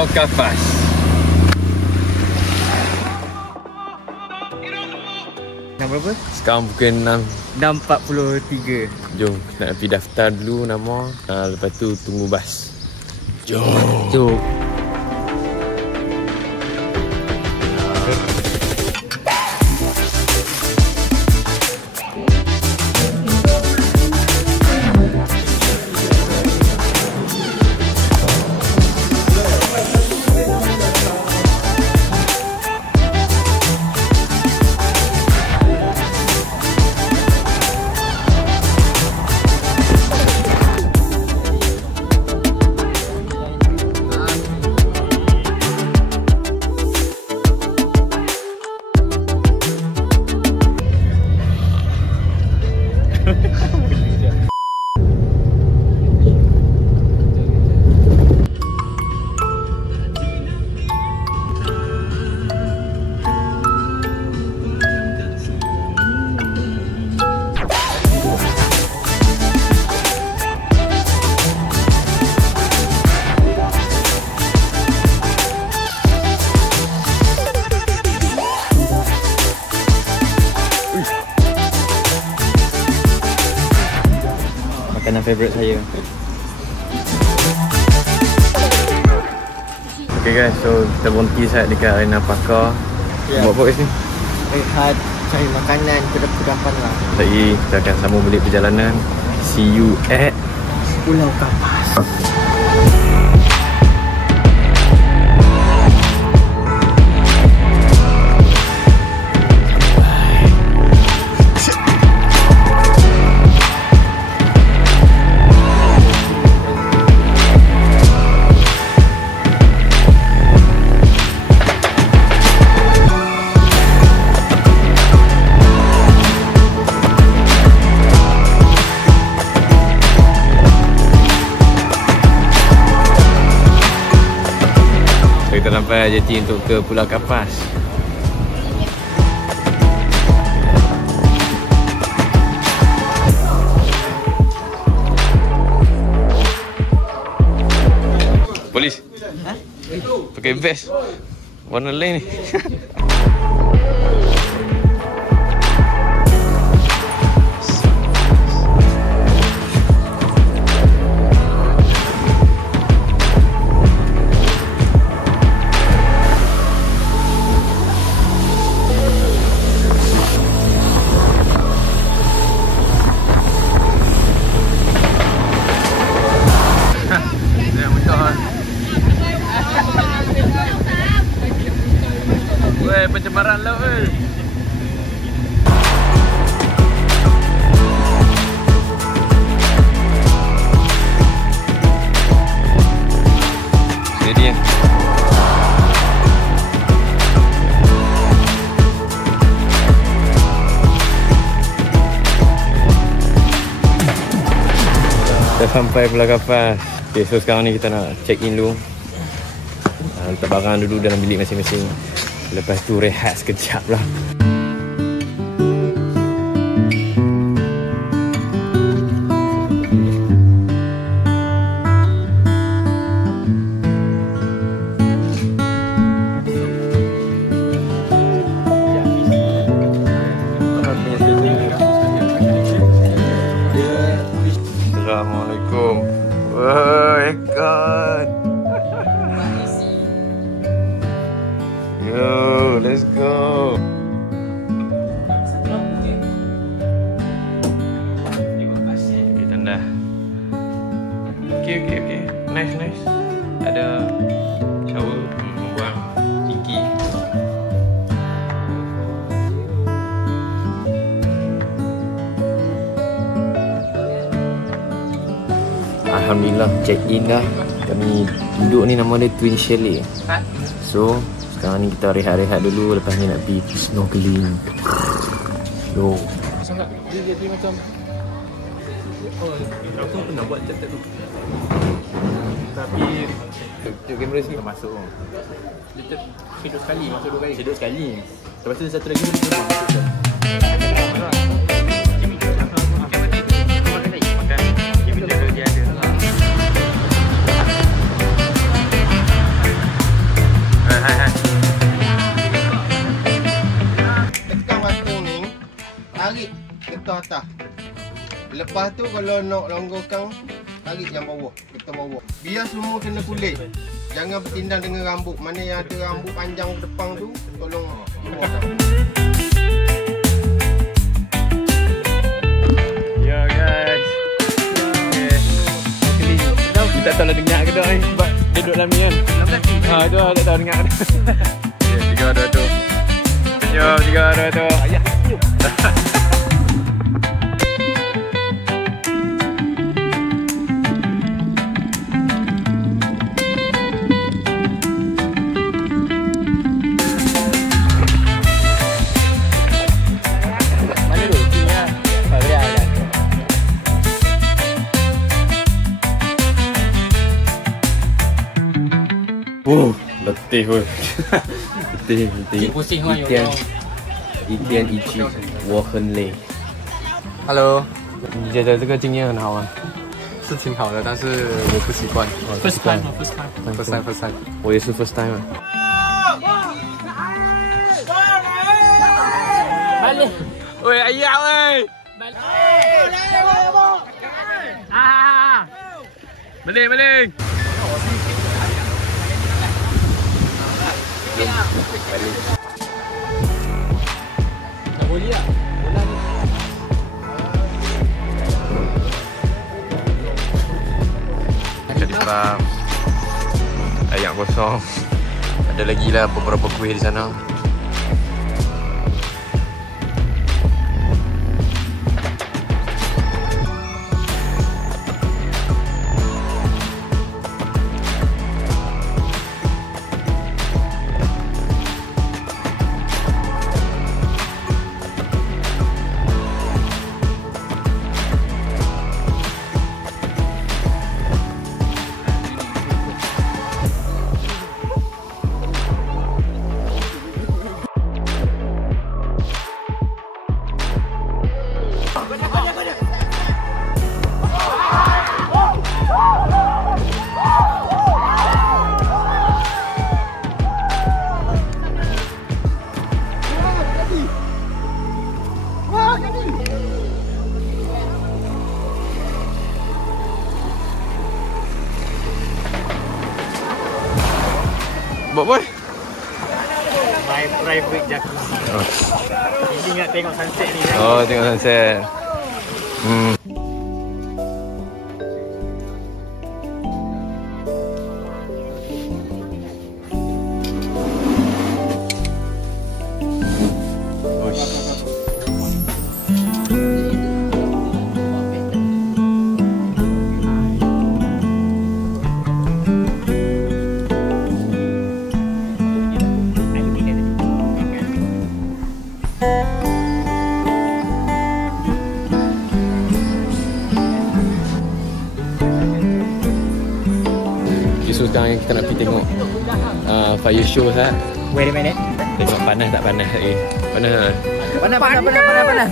Pulau Kapas. Nama berapa? Sekarang pukul 6.43. Jom, nak pergi daftar dulu nama. Lepas tu tunggu bas. Jom. Jom. Makanan favourite saya. Okay guys, so kita berhenti saat dekat Arena Pakar. Buat apa kat sini? Rehat, cari makanan, kudapan lah. Jadi kita akan sambung balik perjalanan. See you at Pulau Kapas. Kita sampai jeti untuk ke Pulau Kapas. Polis. Pakai vest warna lain ni. Pencemaran laut ke? Jadi kan? Kita sampai Pulau Kapas. Okay, so sekarang ni kita nak check in dulu. Letak barang dulu dalam bilik masing-masing. Lepas tu rehat sekejap lah. Assalamualaikum. Wah, ikan. Yo, let's go. Okay, tanda. Okay. Nice. Ada shower, membuang tinggi. Alhamdulillah, check in dah. Kami duduk ni nama dia Twin Chalet. So sekarang ni kita rehat-rehat dulu. Lepas ni nak pergi snorkeling. Yo. Sangat dia jadi macam aku pernah buat cat tu. Tapi Tengok kamera sini. masuk. Dia hidup sekali, masuk 2 kali. Hidup sekali. Lepas tu satu lagi dia masuk. atas. Lepas tu kalau nak longgarkan, tarik yang bawah, getah bawah. Biar semua kena kulit. Jangan bertindang dengan rambut. Mana yang ada rambut panjang depan tu, tolong keluarkan. Yo guys. Kita tahu lah dengar ke tak ni sebab dia duduk dalam ni kan. Tu lah tak tahu dengar ke tak. Okay, 3, 2, 1. Yo, 3, 2, 1. Ayah. Letih pun. Letih. Pusing kan Itian Ichi Wohenlei。 Hello， 你觉得这个经验很好吗？是挺好的，但是我不习惯。First time。我也是 first time。Balik. Oi ayah oi. Balik. Balik. Tak boleh lah. Bola ni. Jadi perang ayam kosong. Ada lagi lah beberapa kuih di sana. Buat boy? My private jacuzzi. Ini ingat tengok sunset ni. Oh, tengok sunset. So sekarang kita nak pergi tengok fire show lah. Wait a minute. Tengok panas tak panas lagi. Panas. Panas.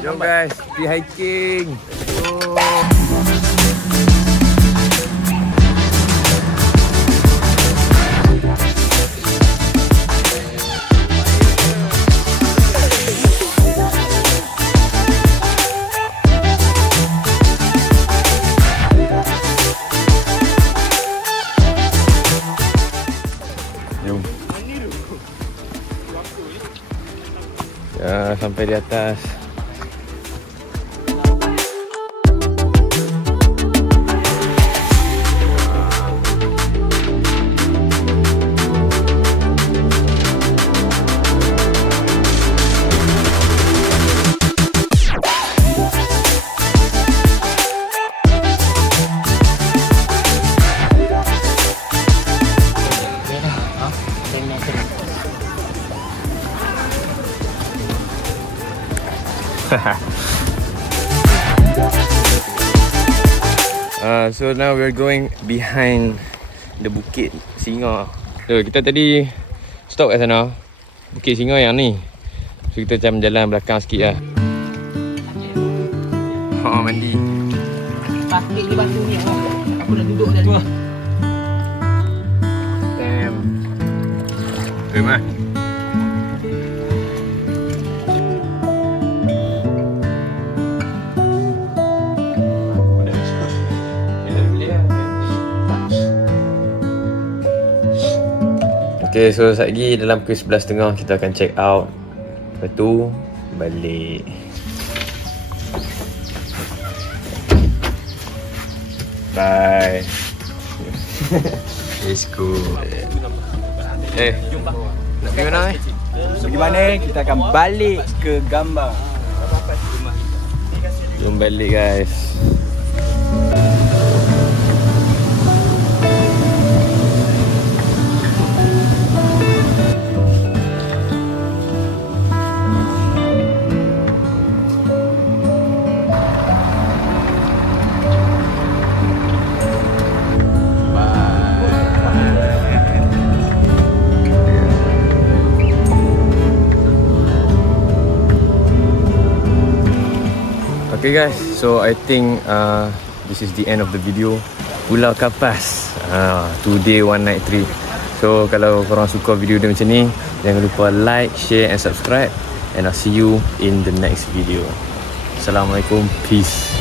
Jom guys, pergi hiking. Jom. Ya, sampai di atas. So now we're going behind the Bukit Singa. So kita tadi stop kat sana, Bukit Singa yang ni. So kita macam jalan belakang sikit lah. Mandi. Pakai ni batu ni. Aku dah duduk dah. Damn. Memang. Okay, so sekejap lagi dalam pukul 11.30 kita akan check out. Lepas tu balik. Bye. Let's go. Nak pergi mana Pergi mana? Kita akan balik ke Gambar. Jom balik guys. Okay guys, so I think this is the end of the video. Pulau Kapas, 2 day 1 night trip. So kalau korang suka video dia macam ni, jangan lupa like, share and subscribe. And I'll see you in the next video. Assalamualaikum, peace.